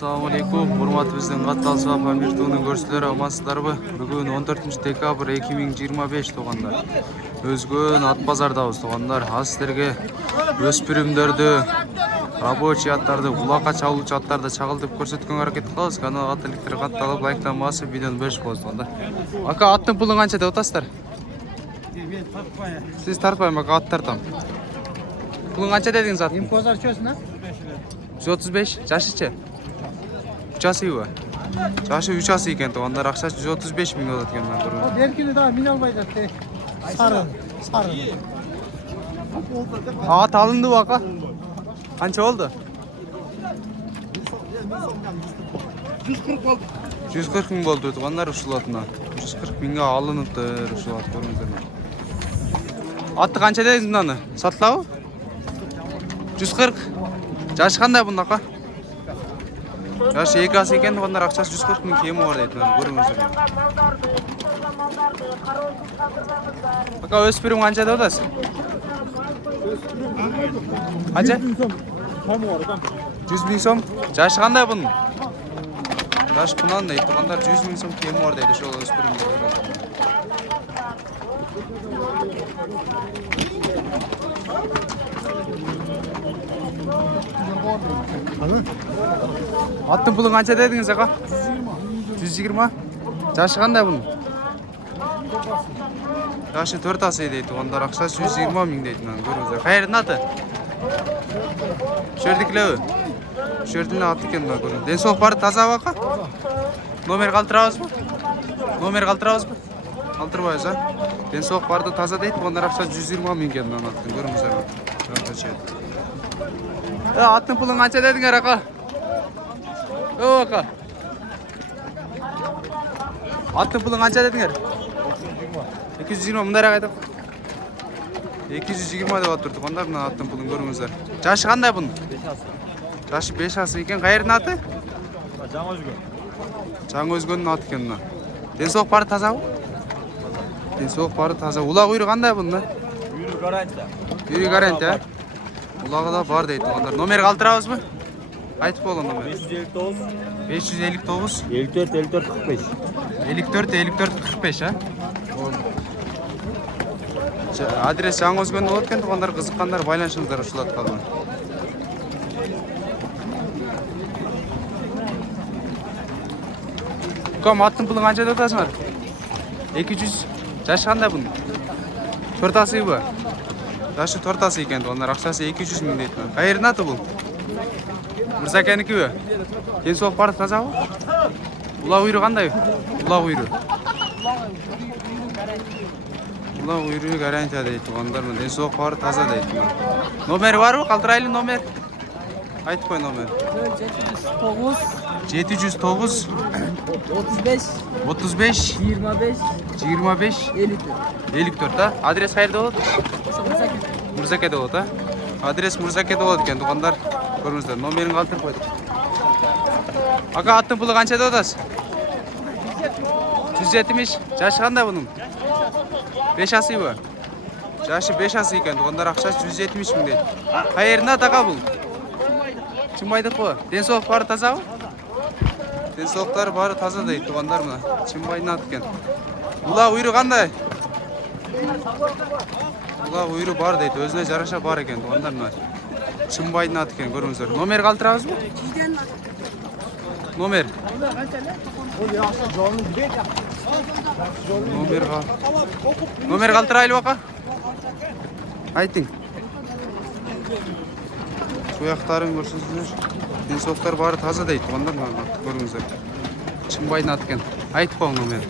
Assalamu alaikum, hurmatli bizning Qattalsa Pamirtu'nun görüşleri amasızlarby. Bugün 14 dekabr 2025 toğanlar. Özgün at pazardabız toğanlar. Sizlerge öspürümdөрдү, рабочий аттарды, улакка чабылуучу аттарды чагылтып көрсөткөнгө аракет кылабыз. Каналга аттылыктар катталып, лайктан басып, видеону бөлүшүп коебуз тоғандар. Ака, аттын пулун канча деп атасыздар? Сиз тартпайм, ака, ат тартам. Пулун канча дедиңиз аттын? Imkozlar çözsün 135, жашычы? 3 asıyı var. Çarşı 3 asıyı ekan toğanlar, akşaç 135 bin dolar ekan ben durumda. Berkini daha min almayacak. Sarı. At alındı baka. Kança oldu? 140 oldu. 140 bin oldu toğanlar uşulatına. 140 binge alınıptı uşulat görünüzlerine. Attı kança dediniz bundan? Satla 140. Jaşı qanday bunun aka? Yaşı 2 асы ekan toğanlar, akşaç 140 bin kemi var deydi. Görünüzlerine. Aka öspürüm kança da odası? Kança? 100 bin som. Jaşı qanday bunun? Jaşı bundan deydi toğanlar, 100 bin som kemi var deydi. Şol öspürüm deydi. Attın pulun kança dediniz aka? 120. Jaşı qanday bunun? Jaşı 4 асы deydi. Onlar akşaç 120 bin deydi. Görüyorsunuz. Hayırın atı? Şördüklevi. Şördüğüne attı ekan görüyorsunuz. Densoq bari taza aka? Nomer kaldırabız mı? Nomer kaldırabız mı? Kaldırbayız ha? Densoq bari da taza deydi. Onlar akşaç 120 bin ekan attı. Görüyorsunuz. Attın pulun kança dedinger aka? Yo aka. Attın pulun kança dedinger? 220 mınдай aytып. 220 деп атырдык. Онда мына аттын пулун көрүңүздөр. Жашы кандай бунун? 5 асы. Жашы 5 асы экен. Кайердин аты? Жаңа өзгөн. Жаңа өзгөнүн аты экен мына. Денсоқ бары тазабы? Денсоқ бары таза. Улак үйрү кандай бунун? Үйрү гарантия. Үйрү гарантия. Улагы да бар дейт тоғандар. Номер калтырабызбы? Айтып болон номер. 559 54 45. 54 45 а? Адрес жаңа өзгөн болот экен тоғандар, кызыккандар байланышыңыздар ушулат калган. Ком аттын пулун канча деп атасыңар? 200. Жашы кандай бунун? 4 асыбы? Жашы 4 асы экен тоғандар, акчасы 200 миң дейт. Кайердин аты бул? Мырзакенікіби? Денсоқ бары тазабы? Улак үйрү кандай? Улак үйрү. Улак үйрү гарантия дейт тоғандар. Денсоқ бары таза дейт. Номери барбы? Калтырайлы номер? Айтып кой номер. 709 35 25 54 да? Адрес кайерде болот? Мырзакеде болот а? Адрес Мырзакеде болот экен тоғандар. Көрүңүздөр, номерин калтырып койдук. Ака, аттын пулу канча деп атасыз? 170. Жашы кандай бунун? 5 асыбы? Жашы 5 асы экен тоғандар, акчасы 170 миң дейт. Кайердин аты ака бул? Чымбайдыкпы? Денсоқ бары тазабы? Денсоқтар бары таза дейт тоғандар мына. Чымбайдын аты экен. Улак үйрү кандай? Улак үйрү бар дейт, өзүнө жараша бар экен тоғандар мына. Чымбайдын аты экен, көрүңүздөр. Номер калтырабызбы? Номер. Номер калтырайлы ака? Айтың. Суяктарын көрсөңүздөр. Денсоқтар бары таза дейт тоғандар мына, көрүңүздөр. Чымбайдын аты экен. Айтып коюң номер.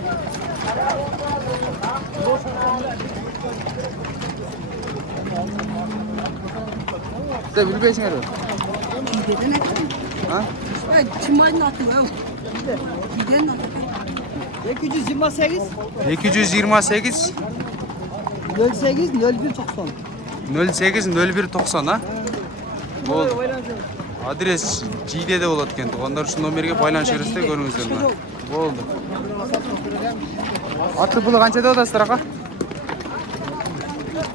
Sen bilbeysin herhalde. Ha? Çimbay'ın atı var. Gidenin atı. 228 228 08 01 90. 08 01 90 ha? Oldu. Adres Cide'de болот экен. Тоғандар ушул номерге байланыш бересиздер, көрүңүздөр мына. Болду. Аты пулу канча деп атасыздар ака?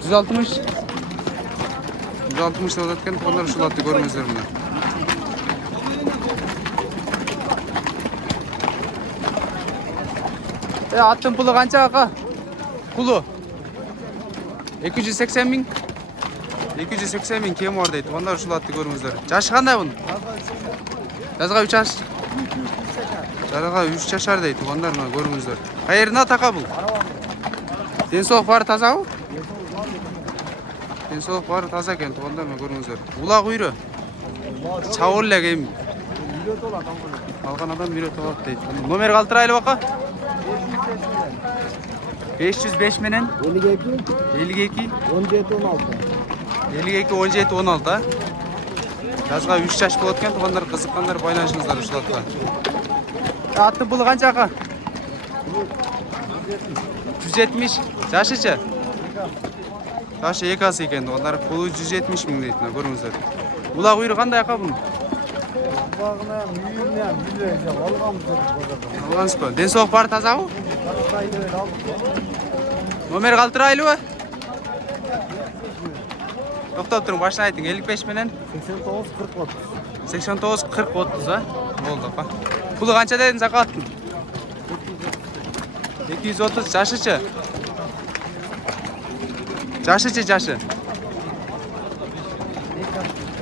160. 160 деп атат экен. Тоғандар ушул атты көрүңүздөр мына. Аттың пұлы қанша ақа? Пұлы 280 мың. 280 мың кем бар дейді. Ондар ушул атты көріңіздер. Жашы қандай бұның? Жазға 3 жаш. Жараға 3 жашар дейді. Ондар мына көріңіздер. Қайеріне тақа бұл? Денсаулық бары таза бұл? Денсаулық бары таза екен. Ондар мына көріңіздер. Улақ үйрі. Чауырлы кем. Алған адам үйрет алады дейді. Номер қалтырайлы бақа? 505 менен 52 17 16 жазға 3 жаш болады екен. Туғандар қызыққандар байланышыңыздар ушул атқа. Аттың пұлы қанша ақа? 170. Жашычы? Жашы 2 асы екен. Туғандар пұлы 170 мың дейді. Көріңіздер. Улақ үйрі қандай ақа бұның? Алғансыз ба? Денсаулық бар таза бұл? Номер қалтырайлы ба? Тоқтап тұрың, башына айтың. 55 менен 89-40-30 а? Болды апа. Пұлы қанша дедіңіз ақа аттың? 230. Жашычы? Жашы?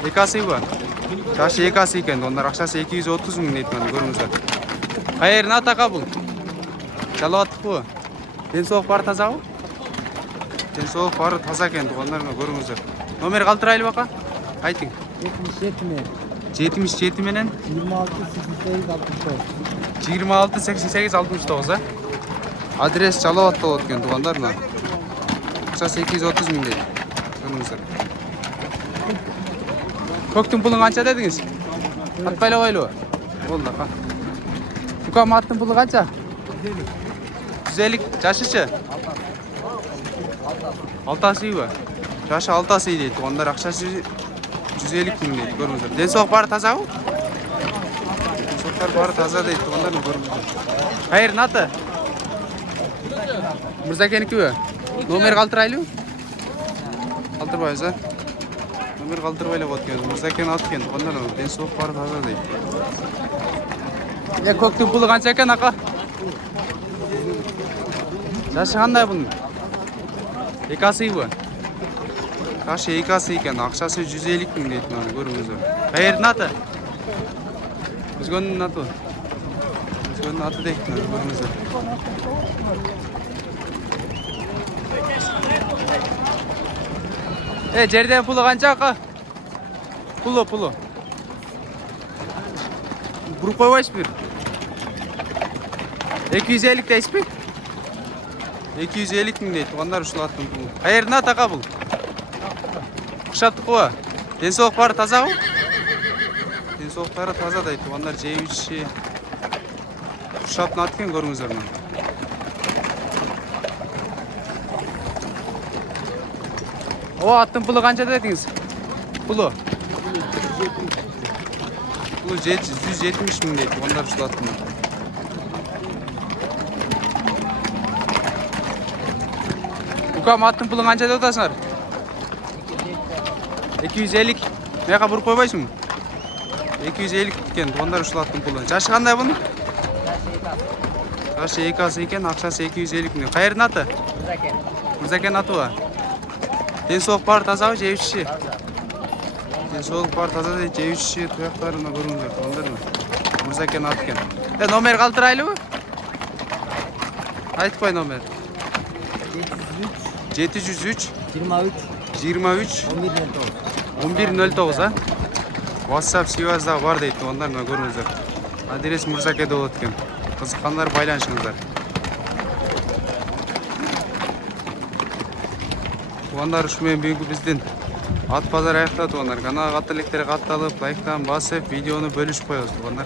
Екасы ба? Жашы 2 асы екен. Ондар ақшасы 230 мың дейді. Көріңіздер. Қайеріне атақа бұл? Жалауаттық бұл? Денсаулық бары таза бұл? Денсаулық бары таза екен. Ондар көріңіздер. Номер қалтырайлы бақа? Айтың. 77 менен 26-88-69 а? Адрес Жалауатта болады екен. Туғандар мына. Ақшасы 230 мың дейді. Көріңіздер. Көктің пұлың қанша дедіңіз? Атпайлы ойлы. Болды ақа. Үкам аттың пұлы қанша? 150. Жашычы? 6 асы ба? Жашы 6 асы дейді. Ондар ақшасы 150 мың дейді. Көріңіздер. Денсаулық бары таза бұл? Денсаулықтар бары таза дейді. Ондар көріңіздер. Қайырын аты? Мырзакенікі бе? Номер қалтырайлы? Қалтырбайыз, а? Номер қалтырбайлы қот кен. Мырзакен ат кен. Ондар денсаулық бары таза дейді. Көктің пұлы қанша екен ақа? Жашы қандай бұның? 2 асы ба? Жашы 2 асы екен. Ақшасы 150 мың дейді. Көріңіздер. Қайердің аты? Өзгөнің аты? Өзгөнің аты дейді. Көріңіздер. Жерден пұлы қанша ақа? Пұлы. Бұрып қойбайшы бір? 250 дейсіз бе? 250 мың дейді. Туғандар ушыл аттың пұлы. Қайердің аты ақа бұл? Құшаптық қой. Денсаулық бары таза бұл? Денсаулықтары таза дейді. Туғандар жейвіші. Құшаптың аты кен көріңіздер. О, аттың пұлы қанша дедіңіз? Пұлы? Пұлы 170 мың дейді. Ондар ушыл аттың. Үкам аттың пұлы қанша деп отасыңар? 250. Меқа бұрып қойбайсың? 250 екен. Ондар ушыл аттың пұлы. Жашы қандай бұның? Жашы 2 асы екен. Ақшасы 250 мың. Қайердің аты? Мырзакен аты ба? Денсаулық бары таза ба, жеуші? Денсаулық бары таза дейді, жеуші тұяқтарына көріңіздер. Ондар Мырзакен аты екен. Номер қалтырайлы ба? Айтып қой номер. 703 23 1109 а? WhatsApp связьда бар дейді. Ондар көріңіздер. Адрес Мырзакеде болады екен. Қызыққандар байланышыңыздар. Туғандар үшімен бүгінгі бізден ат базар аяқтады. Туғандар каналға аттылықтері қатталып, лайктан басып, видеоны бөліш қойыз. Туғандар